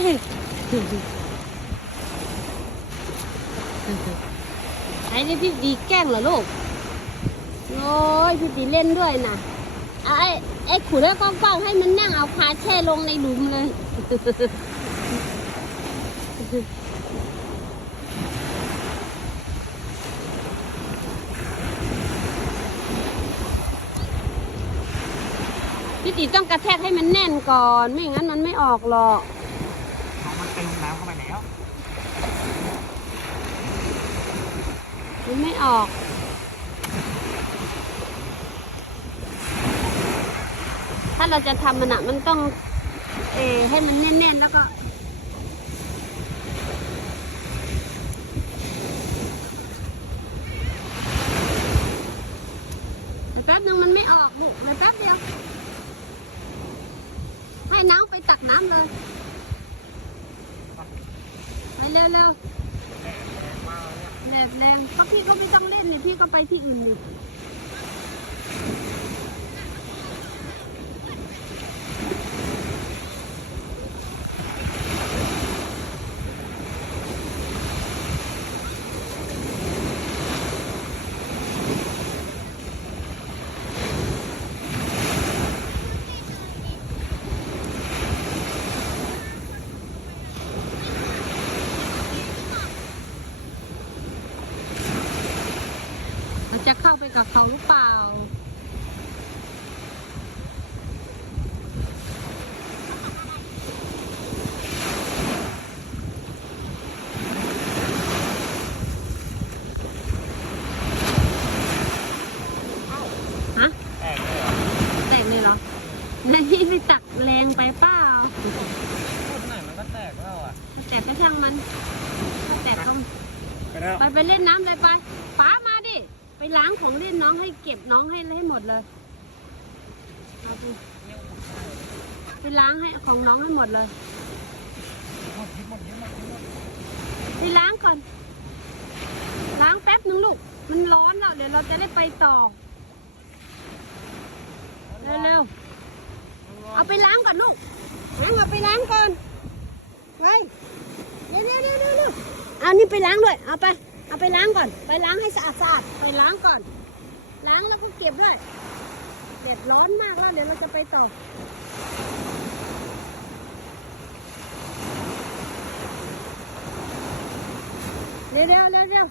ไอ้นี่พี่ดีแกล้งเหรอลูก โอ้ยพี่ดีเล่นด้วยนะเอาไอ้ไอ้ขุดแล้วกว้างให้มันนั่งเอาขาแช่ลงในหลุมเลยพี่ตีต้องกระแทกให้มันแน่นก่อน ไม่งั้นมันไม่ออกหรอก เอามันตึงน้ำเข้าไปแล้วมันไม่ออก ถ้าเราจะทำมันอะมันต้อง เอให้มันแน่นๆแล้วก็แป๊บนึงมันไม่ออกบุกเลยแป๊บเดียว ให้น้องไปตักน้ำเลย เร็วเร็วแรงแรงเขาพี่ก็ไม่ต้องเล่นเนี่ยพี่ก็ไปที่อื่นดิ จะเข้าไปกับเขาหรือเปล่า ฮะ แตกเลยเหรอแตกเลยเหรอแล้วพี่ไปตักแรงไปเปล่าพูดไหนมันก็แตกแล้วอะถ้าแตกก็ช่างมันถ้าแตกก็ไปแล้วไปไปเล่นน้ำเลยไปป้ามาดิ ไปล้างของเล่นน้องให้เก็บน้องให้ให้หมดเลยเอาไปไปล้างให้ของน้องให้หมดเลยไปล้างก่อน ล้างแป๊บนึงลูก มันร้อนแล้วเดี๋ยวเราจะได้ไปต่อ เร็วๆ เอาไปล้างก่อนลูกล้างเอาไปล้างก่อน ไป เร็วเร็วเร็วเร็วเร็วเอานี่ไปล้างด้วย เอาไป เอาไปล้างก่อน ไปล้างให้สะอาดสะอาดไปล้างก่อน ล้างแล้วก็เก็บด้วยเด็ดร้อนมากแล้วเดี๋ยวเราจะไปต่อเร็วเร็วเร็วเร็ว